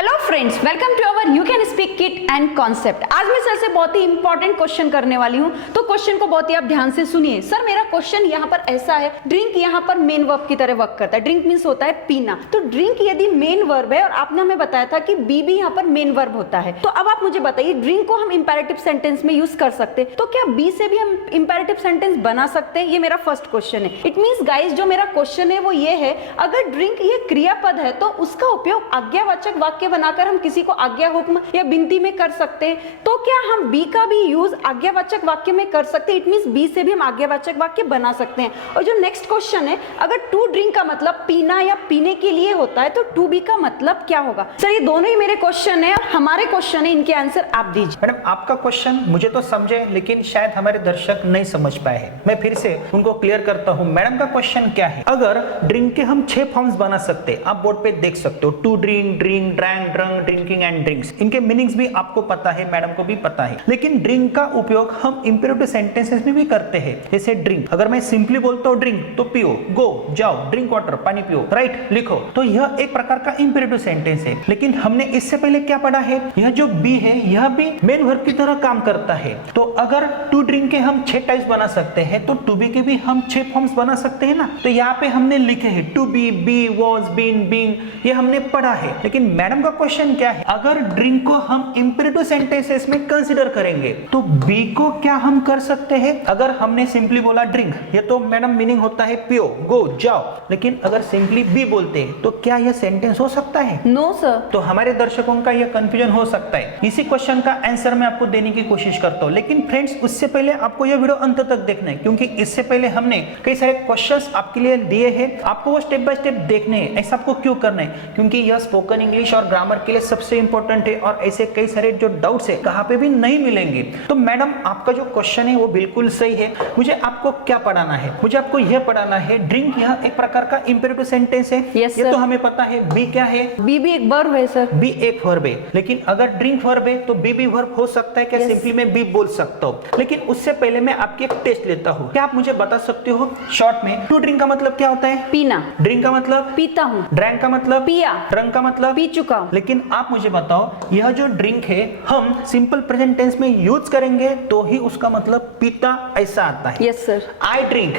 Hello friends, welcome to our you can speak kit and concept. आज मैं sir से बहुत ही इंपॉर्टेंट क्वेश्चन करने वाली हूँ, तो क्वेश्चन को बहुत ही आप ध्यान से सुनिए। सर मेरा क्वेश्चन यहाँ पर ऐसा है, ड्रिंक यहाँ पर मेन वर्ब की तरह वर्क करता है। ड्रिंक मीन्स होता है पीना, तो ड्रिंक यदि मेन वर्ब है और आपने हमें बताया था कि बी भी यहाँ पर मेन वर्ब होता है, तो अब आप मुझे बताइए ड्रिंक को हम इंपेरेटिव सेंटेंस में यूज कर सकते हैं, तो क्या बी से भी हम इंपेरेटिव सेंटेंस बना सकते हैं? ये मेरा फर्स्ट क्वेश्चन है। इट मीन्स गाइस, जो मेरा क्वेश्चन है वो ये है, अगर ड्रिंक ये क्रियापद है तो उसका उपयोग आज्ञावाचक वाक्य बनाकर हम किसी को आज्ञा, हुक्म या विनती में कर सकते हैं, तो क्या हम बी का भी यूज आज्ञावाचक वाक्य में कर सकते हैं? इट मींस बी से भी हम आज्ञावाचक वाक्य बना सकते हैं। और जो नेक्स्ट क्वेश्चन है, अगर टू ड्रिंक का मतलब पीना या पीने के लिए होता है, तो टू बी का मतलब क्या होगा? सर ये दोनों ही मेरे क्वेश्चन है और हमारे क्वेश्चन है, इनके आंसर आप दीजिए। मैडम आपका क्वेश्चन मुझे तो समझे, लेकिन शायद हमारे दर्शक नहीं समझ पाए हैं। मैं फिर से उनको क्लियर करता हूँ। मैडम का क्वेश्चन क्या है, अगर ड्रिंक के हम 6 फॉर्म्स बना सकते हैं, आप बोर्ड पे देख सकते हो, to drink, drink, drank, drunk, drinking and drinks. इनके मीनिंग्स भी आपको पता है, मैडम को भी पता है। लेकिन ड्रिंक का उपयोग हम इंपेरेटिव सेंटेंसेस में भी करते हैं। जैसे ड्रिंक, अगर मैं सिंपली बोलता हूँ ड्रिंक, तो पियो, गो, जाओ, ड्रिंक वाटर, पानी पियो, राइट, लिखो, तो यह एक प्रकार का इंपेरेटिव सेंटेंस है। लेकिन हमने इससे पहले क्या पढ़ा है, यह जो बी है यह भी मेन वर्ब की तरह काम करता है। तो अगर टू ड्रिंक के हम 6 टाइप्स बना सकते हैं, तो टू बी के भी हम 6 फॉर्म्स बना सकते हैं ना। तो यहाँ पे हमने लिखे हैं to be, be, was, been, being, ये हमने पढ़ा है। लेकिन मैडम का क्वेश्चन क्या है, अगर ड्रिंक को हम इंपेरेटिव सेंटेंसेस में कंसीडर करेंगे, तो बी को क्या हम कर सकते हैं? अगर हमने सिंपली बोला ड्रिंक, ये तो मैडम मीनिंग होता है पियो, गो, जाओ, लेकिन अगर सिंपली बी बोलते हैं, तो क्या यह सेंटेंस हो सकता है? No sir. तो हमारे दर्शकों का यह कंफ्यूजन हो सकता है। इसी क्वेश्चन का आंसर मैं आपको देने की कोशिश करता हूँ। लेकिन फ्रेंड्स, उससे पहले आपको यह वीडियो अंत तक देखना है, क्योंकि इससे पहले हमने कई सारे क्वेश्चंस आपके लिए दिए हैं, आपको वो स्टेप बाय स्टेप देखने हैं। ऐसा आपको क्यों करना है? क्योंकि यह स्पोकन इंग्लिश और ग्रामर के लिए सबसे इंपॉर्टेंट है, और ऐसे कई सारे जो डाउट्स है कहाँ पे भी नहीं मिलेंगे। तो मैडम आपका जो क्वेश्चन है वो बिल्कुल सही है। मुझे आपको क्या पढ़ाना है? मुझे आपको यह पढ़ाना है, ड्रिंक यह एक प्रकार का इंपेरेटिव सेंटेंस है। Yes, ये sir. तो हमें पता है। बी क्या है? बी भी एक वर्ब है सर। बी एक वर्ब है, लेकिन अगर ड्रिंक वर्ब है तो बी भी वर्ब हो सकता है क्या? Yes. सिंपली मैं बी बोल सकता हूँ। लेकिन उससे पहले मैं आपकी एक टेस्ट लेता हूँ। क्या आप मुझे बता सकते हो शॉर्ट में, टू ड्रिंक का मतलब क्या होता है? पीना। ड्रिंक का मतलब पीता हूँ। ड्रैंक का मतलब पिया। ड्रंक का मतलब पी चुका हूँ। लेकिन आप मुझे बताओ, यह जो ड्रिंक है हम सिंपल प्रेजेंट टेंस में यूज करेंगे तो ही उसका मतलब पीता ऐसा आता है। Yes sir. आई ड्रिंक,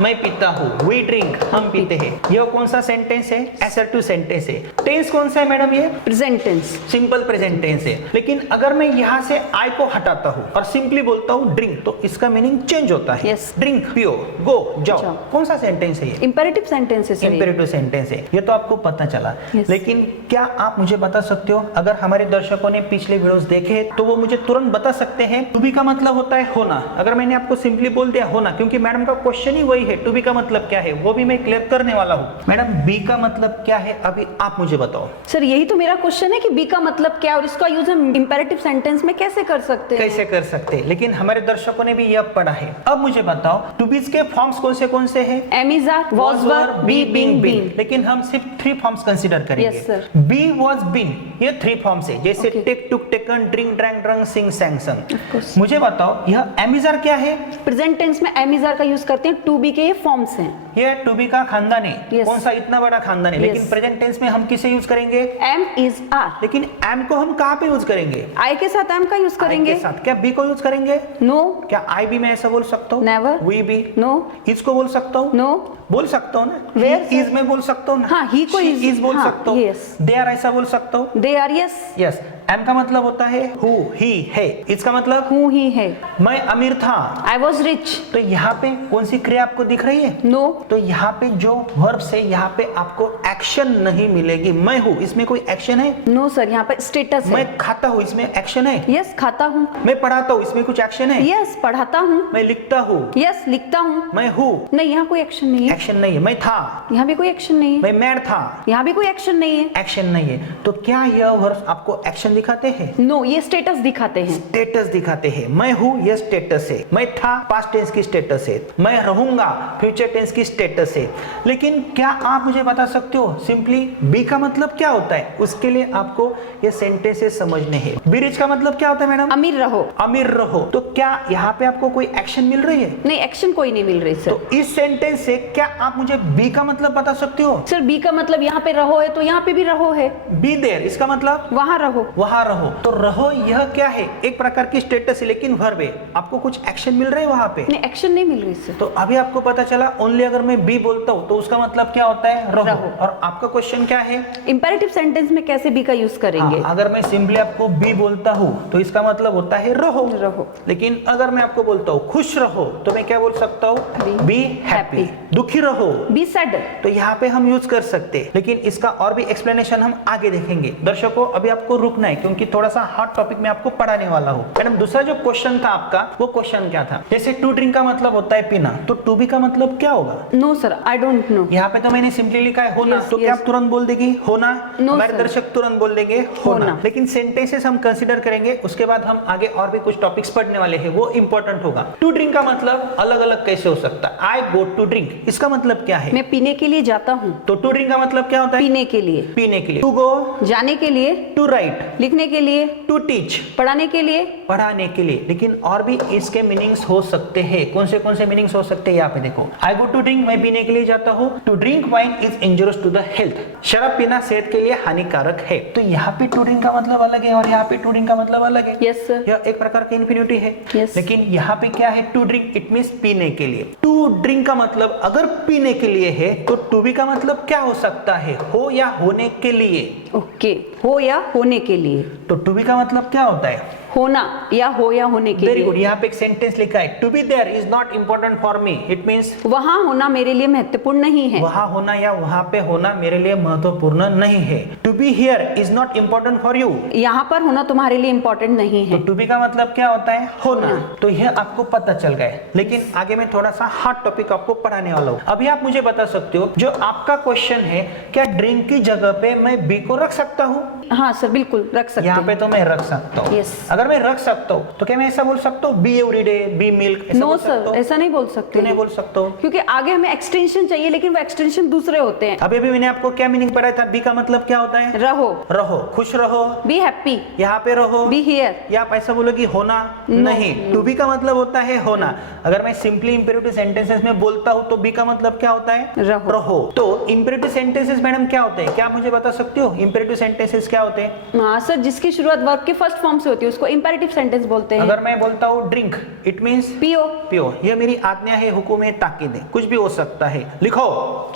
मैं पीता हूँ, वी ड्रिंक, हम पीते हैं। यह कौन सा सेंटेंस है? असर्टिव सेंटेंस है। टेंस कौन सा है मैडम? ये present tense. Simple present tense है। लेकिन अगर मैं यहाँ से आई को हटाता हूँ और सिंपली बोलता हूँ ड्रिंक, तो इसका मीनिंग चेंज होता है। Yes. ड्रिंक, पियो, गो, जाओ। कौन सा सेंटेंस है ये? इंपेरेटिव सेंटेंस है सर। इंपेरेटिव सेंटेंस है। ये तो आपको पता चला। Yes. लेकिन क्या आप मुझे बता सकते हो, अगर हमारे दर्शकों ने पिछले वीडियोस देखे तो वो मुझे तुरंत बता सकते हैं, टू बी का मतलब होता है होना। अगर मैंने आपको सिंपली बोल दिया होना, क्योंकि मैडम का क्वेश्चन ही वही है, टू बी का मतलब क्या है, वो भी मैं क्लियर करने वाला हूँ। मैडम बी का मतलब क्या है, अभी आप मुझे बताओ। सर यही तो मेरा क्वेश्चन है कि बी का मतलब क्या है और इसका यूज हम इंपेरेटिव सेंटेंस में कैसे कर सकते हैं? कैसे कर सकते हैं, लेकिन हमारे दर्शकों ने भी यह पढ़ा है। अब मुझे बताओ, टू बीज के फॉर्म्स कौन से हैं? Am is are, was were, be being been. लेकिन हम सिर्फ 3 फॉर्म्स कंसीडर करेंगे। Yes, sir. Be, was, been, ये 3 फॉर्म्स है। जैसे Okay. Take, took, taken, drink, drank, drunk, sing, sang, sung. Of course. मुझे बताओ, यह एम इज आर क्या है? प्रेजेंट टेंस में एम इज आर का यूज करते हैं। टू बी के ये फॉर्म्स हैं। ये टू बी का खानदान है। Yes. कौन सा? इतना बड़ा खानदान है। लेकिन Yes. प्रेजेंट टेंस में हम किसे यूज करेंगे? Am is are. लेकिन एम को हम कहाँ पे यूज करेंगे? आई के साथ एम का यूज I करेंगे। के साथ। क्या बी को यूज करेंगे? नो। क्या आई भी मैं ऐसा बोल सकता हूँ? Never. वी भी? नो। इसको बोल सकता हूँ? नो। बोल सकता हूँ ना? Where, is sir? में बोल सकता हूँ ना? हाँ, he को is- इज बोल हाँ, सकता हूँ। yes. दे आर ऐसा बोल सकता हूँ। They are, yes. Yes. Am का मतलब होता है हु, ही, है। इसका मतलब हूँ ही है। मैं अमीर था। I was rich. तो यहाँ पे कौन सी क्रिया आपको दिख रही है? नो। तो यहाँ पे जो वर्ब से यहाँ पे आपको एक्शन नहीं मिलेगी। मैं हूँ, इसमें कोई एक्शन है? नो सर, यहाँ पे स्टेटस है। मैं खाता हूँ, इसमें एक्शन है? यस, खाता हूँ। मैं पढ़ाता हूँ, इसमें कुछ एक्शन है? यस, पढ़ाता हूँ। मैं लिखता हूँ। यस, लिखता हूँ। मैं हूँ, नहीं, यहाँ कोई एक्शन नहीं है। एक्शन नहीं है। मैं था, यहाँ भी कोई एक्शन नहीं है। मैं मैड था, यहाँ भी कोई एक्शन नहीं है। एक्शन नहीं है। तो क्या यह वर्ब आपको एक्शन एक्शन दिखाते हैं? नो, ये स्टेटस दिखाते हैं। स्टेटस दिखाते हैं। मैं हूं, यह स्टेटस है। मैं था, पास्ट टेंस की स्टेटस है। मैं रहूंगा, फ्यूचर टेंस की स्टेटस है। लेकिन क्या आप मुझे बता सकते हो सिंपली बी का मतलब क्या होता है? उसके लिए आपको ये सेंटेंसेस समझने हैं। बी रिच का मतलब क्या होता है मैडम? अमीर रहो। अमीर रहो। तो क्या यहाँ पे आपको कोई एक्शन मिल रही है? नहीं, एक्शन कोई नहीं मिल रही सर। तो इस सेंटेंस से क्या आप मुझे बी का मतलब बता सकते हो? सर बी का मतलब यहाँ पे रहो है, तो यहाँ पे भी रहो है। बी देयर, इसका मतलब वहां रहो। वहां रहो। तो रहो यह क्या है? एक प्रकार की स्टेटस है, लेकिन वर्ब है। आपको कुछ एक्शन मिल रहा है वहां पे? नहीं, एक्शन नहीं मिल रही सर। तो अभी आपको पता चला ओनली अगर मैं बी बोलता हूं तो उसका मतलब क्या होता है? रहो। रहो। और आपका क्वेश्चन क्या है? इंपेरेटिव सेंटेंस में कैसे बी का यूज करेंगे? हाँ, अगर मैं सिंपली आपको बी बोलता हूं तो इसका मतलब होता है रहो। रहो। लेकिन अगर मैं आपको बोलता हूं खुश रहो तो मैं क्या बोल सकता हूं? Be happy. दुखी रहो, बी सैड। तो यहाँ पे हम यूज कर सकते हैं, लेकिन इसका और भी एक्सप्लेनेशन हम आगे देखेंगे। दर्शकों अभी आपको रुकना है क्योंकि थोड़ा सा हॉट टॉपिक में आपको पढ़ाने वाला हूँ। मैडम दूसरा जो क्वेश्चन था आपका, वो क्वेश्चन क्या था? जैसे टू ड्रिंक का मतलब होता है पीना, तो टू बी का मतलब क्या होगा? No sir, I don't know. यहाँ पे तो मैंने सिंपली लिखा है होना। Yes, तो क्या yes. आप तुरंत बोल देगी होना? No, हमारे sir. दर्शक तुरंत बोल देंगे होना। लेकिन सेंटेंसेस हम कंसीडर करेंगे, उसके बाद हम आगे और भी कुछ टॉपिक्स पढ़ने वाले हैं, वो इंपॉर्टेंट होगा। टू ड्रिंक का मतलब अलग अलग कैसे हो सकता है? आई गो टू ड्रिंक, इसका मतलब क्या है? मैं पीने के लिए जाता हूँ। तो टू ड्रिंक का मतलब क्या होता है? पीने के लिए। पीने के लिए। टू गो, जाने के लिए। टू राइट, लिखने के लिए। टू टीच, पढ़ाने के लिए। पढ़ाने के लिए। लेकिन और भी इसके मीनिंग्स हो सकते हैं। कौन से मीनिंग्स हो सकते हैं? यहाँ पे देखो, आई गो टू ड्रिंक, मैं पीने के लिए जाता हूँ। To drink wine is injurious to the health, शराब पीना सेहत के लिए हानिकारक है। तो यहाँ पे टू ड्रिंक का मतलब अलग है और यहाँ पे टू ड्रिंक का मतलब अलग है। Yes sir. यह एक प्रकार की इंफिनिटी है। Yes. लेकिन यहाँ पे क्या है? टू ड्रिंक, इट मींस पीने के लिए। टू ड्रिंक का मतलब अगर पीने के लिए है तो टू बी का मतलब क्या हो सकता है? हो या होने के लिए। ओके, हो या होने के लिए। तो टू बी का मतलब क्या होता है? होना या हो या होने के वेरी लिए। गुड। यहाँ पे एक सेंटेंस लिखा है, to be there is not important for me, it means वहां होना मेरे लिए महत्वपूर्ण नहीं है। वहां होना या वहां पे होना मेरे लिए महत्वपूर्ण नहीं है। To be here is not important for you, यहाँ पर होना तुम्हारे लिए इम्पोर्टेंट नहीं तो है। टू बी का मतलब क्या होता है? होना। तो यह आपको पता चल गया। लेकिन आगे मैं थोड़ा सा हार्ड टॉपिक आपको पढ़ाने वाला हूँ। अभी आप मुझे बता सकते हो, जो आपका क्वेश्चन है, क्या ड्रिंक की जगह पे मैं बी को रख सकता हूँ? हाँ सर, बिल्कुल रख सकते यहाँ हैं। पे तो मैं रख सकता हूँ। Yes. अगर मैं रख सकता हूँ तो क्या मैं ऐसा बोल सकता हूँ be everyday, be milk? No sir, ऐसा नहीं बोल सकते। क्यों नहीं बोल सकता हूँ? क्योंकि आगे हमें एक्सटेंशन चाहिए, लेकिन वो एक्सटेंशन दूसरे होते हैं। अभी मैंने आपको क्या मीनिंग पढ़ाया था? बी का मतलब क्या होता है? रहो। रहो, खुश रहो, बी हैप्पी। यहाँ पे रहो। Be here. या आप ऐसा बोलोगी होना? नहीं, टू बी का मतलब होता है होना। अगर मैं सिंपली इंपेरेटिव सेंटेंसेस में बोलता हूँ तो बी का मतलब क्या होता है? रहो। रहो। तो इंपेरेटिव सेंटेंसेस मैडम क्या होते हैं? क्या आप मुझे बता सकते हो इंपेरेटिव सेंटेंसेस क्या होते हैं? हाँ सर, जिसकी शुरुआत वर्ब के फर्स्ट फॉर्म से होती है उसको इंपेरेटिव सेंटेंस बोलते हैं। अगर मैं बोलता हूँ ड्रिंक, इट मींस पियो। पियो। यह मेरी आज्ञा है, हुक्म है, ताकीद है, कुछ भी हो सकता है। लिखो,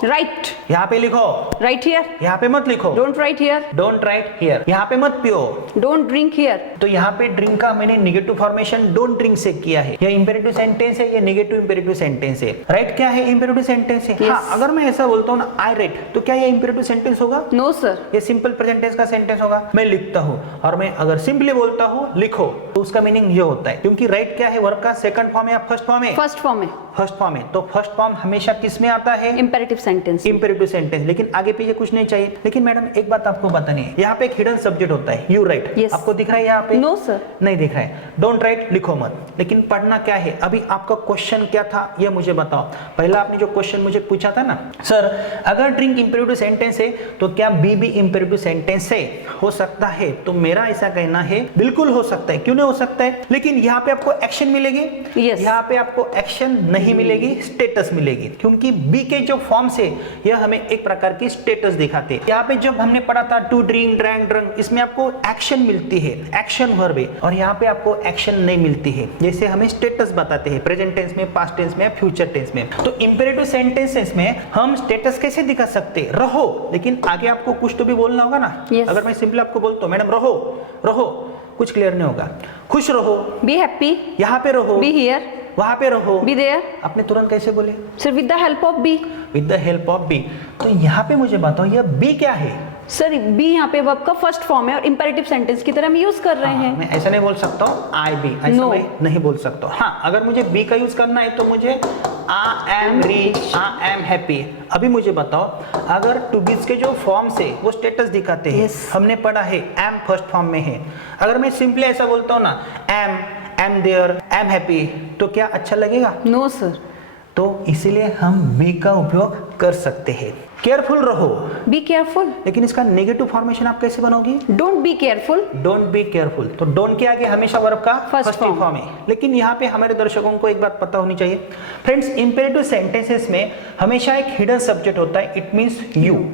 राइट। यहाँ पे लिखो। Right here. यहाँ पे मत लिखो। Don't write here. Don't write here. यहाँ पे मत पियो। Don't drink here. तो यहाँ पे ड्रिंक का मैंने नेगेटिव फॉर्मेशन डोंट ड्रिंक से किया है। यह इंपेरेटिव सेंटेंस है, यह नेगेटिव इंपेरेटिव सेंटेंस है। राइट क्या है? इंपेरेटिव सेंटेंस है। Yes. हाँ, अगर मैं ऐसा बोलता हूँ ना, आई राइट, तो क्या यह इंपेरेटिव सेंटेंस होगा? No sir. ये सिंपल प्रेजेंट टेंस का सेंटेंस होगा। मैं लिखता हूँ और मैं अगर सिंपली बोलता हूँ लिखो, तो उसका मीनिंग ये होता है। क्योंकि राइट क्या है? वर्ब का सेकंड फॉर्म है या फर्स्ट फॉर्म है? फर्स्ट फॉर्म है। फर्स्ट फॉर्म है। तो फर्स्ट फॉर्म हमेशा किस में आता है? Imperative sentence. Imperative sentence. लेकिन आगे पीछे कुछ नहीं चाहिए। लेकिन मैडम एक बात आपको बतानी है, यहाँ पे एक हिडन सब्जेक्ट होता है, यू राइट। Yes. आपको दिख रहा है यहाँ पे? No sir. नहीं दिख रहा है। डोंट राइट, लिखो मत। लेकिन पढ़ना क्या है? अभी आपका क्वेश्चन क्या था ये मुझे बताओ। पहला आपने जो क्वेश्चन मुझे पूछा था ना, सर अगर ड्रिंक इंपेरेटिव सेंटेंस है तो क्या बी भी इंपेरेटिव सेंटेंस है? हो सकता है। तो मेरा ऐसा कहना है बिल्कुल हो सकता है। क्यों नहीं हो सकता है? लेकिन यहाँ पे आपको एक्शन मिलेगी। Yes. यहाँ पे आपको एक्शन नहीं मिलेगी, स्टेटस मिलेगी। क्योंकि बी के जो फॉर्म से यह हमें एक प्रकार की स्टेटस दिखाते हैं। यहाँ पे जब हमने पढ़ा था टू ड्रिंक, ड्रैंक, ड्रंक, इसमें आपको एक्शन मिलती है, एक्शन वर्ब है। और यहाँ पे आपको एक्शन नहीं मिलती है, जैसे हमें स्टेटस बताते हैं प्रेजेंट टेंस में, पास्ट टेंस में, फ्यूचर टेंस में। तो इंपेरेटिव सेंटेंसेस में हम स्टेटस कैसे दिखा सकते? रहो। लेकिन आगे आपको कुछ तो भी बोलना होगा ना। Yes. अगर मैं सिंपली आपको बोलता हूँ मैडम रहो, रहो, कुछ क्लियर नहीं होगा। खुश रहो, बी हैप्पी। यहाँ पे रहो, बी हियर। वहां पे रहो, बी देयर। आपने तुरंत कैसे बोले? Sir with the help of be. With the help of be. तो यहाँ पे मुझे बताओ यह बी क्या है? सर बी यहाँ पे वर्ब का फर्स्ट फॉर्म है और इंपेरेटिव सेंटेंस की तरह हम यूज कर रहे हैं। मैं ऐसा नहीं बोल सकता हूँ आई बी, ऐसा No. मैं नहीं बोल सकता। हाँ, अगर मुझे बी का यूज करना है तो मुझे I am rich, I am happy. अभी मुझे बताओ, अगर टू बीज के जो फॉर्म्स है वो स्टेटस दिखाते हैं, Yes. हमने पढ़ा है एम फर्स्ट फॉर्म में है। अगर मैं सिंपली ऐसा बोलता हूँ ना, am there, I am happy, तो क्या अच्छा लगेगा? No sir. तो इसीलिए हम बी का उपयोग कर सकते हैं। केयरफुल रहो, बी केयरफुल। लेकिन इसका नेगेटिव फॉर्मेशन आप कैसे बनाओगी? Don't be careful. Don't be careful, तो डोंट के आगे हमेशा वर्ब का First फर्स्ट form. फॉर्म है। लेकिन यहाँ पे हमारे दर्शकों को एक बात पता होनी चाहिए फ्रेंड्स, इंपेरेटिव सेंटेंसेस में हमेशा एक हिडन सब्जेक्ट होता है, इट मींस यू।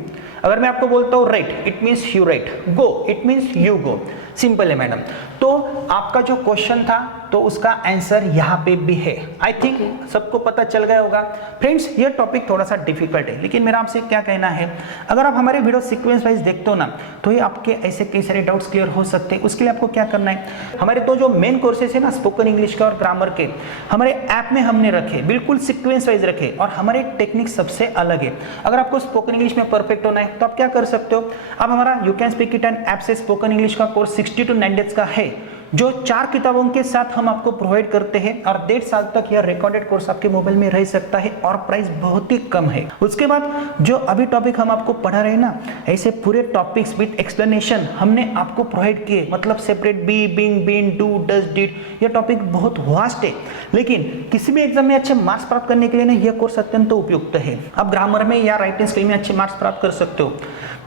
अगर मैं आपको बोलता हूँ right, it means you right, go, it means you go. Simple है मैडम। तो आपका जो क्वेश्चन था तो उसका आंसर यहाँ पे भी है। आई थिंक सबको पता चल गया होगा। फ्रेंड्स, ये टॉपिक थोड़ा सा डिफिकल्ट है, लेकिन मेरा आपसे क्या कहना है, अगर आप हमारे वीडियो सीक्वेंस वाइज देखते हो ना, तो ये आपके ऐसे कई सारे डाउट्स क्लियर हो सकते हैं। उसके लिए आपको क्या करना है, हमारे तो जो मेन कोर्सेज है ना, स्पोकन इंग्लिश के और ग्रामर के, हमारे ऐप में हमने रखे, बिल्कुल सीक्वेंस वाइज रखे, और हमारे टेक्निक सबसे अलग है। अगर आपको स्पोकन इंग्लिश में परफेक्ट होना है तो आप क्या कर सकते हो, आप हमारा you can speak it and app से स्पोकन इंग्लिश का कोर्स 60 to 9 डेज का है, जो 4 किताबों के साथ हम आपको प्रोवाइड करते हैं, और 1.5 साल तक यह रिकॉर्डेड कोर्स आपके मोबाइल में रह सकता है, और प्राइस बहुत ही कम है। उसके बाद जो अभी टॉपिक हम आपको पढ़ा रहे हैं ना, ऐसे पूरे टॉपिक्स विद एक्सप्लेनेशन हमने आपको प्रोवाइड किए, मतलब separate be, being, been, do, does, did, ये टॉपिक बहुत वास्ट है, लेकिन किसी भी एग्जाम में अच्छे मार्क्स प्राप्त करने के लिए ना यह कोर्स अत्यंत उपयुक्त है। आप ग्रामर में या राइटिंग स्किल में अच्छे मार्क्स प्राप्त कर सकते हो।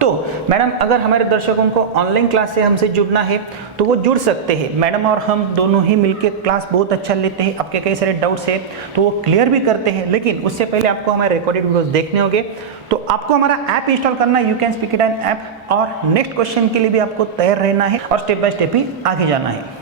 तो मैडम, अगर हमारे दर्शकों को ऑनलाइन क्लास से हमसे जुड़ना है तो वो जुड़ सकते हैं। मैडम और हम दोनों ही मिलकर क्लास बहुत अच्छा लेते हैं, आपके कई सारे डाउट्स है तो वो क्लियर भी करते हैं, लेकिन उससे पहले आपको हमारे रिकॉर्डेड वीडियोस देखने होंगे। तो आपको हमारा ऐप इंस्टॉल करना है, you can speak it an app, और नेक्स्ट क्वेश्चन के लिए भी आपको तैयार रहना है और स्टेप बाय स्टेप ही आगे जाना है।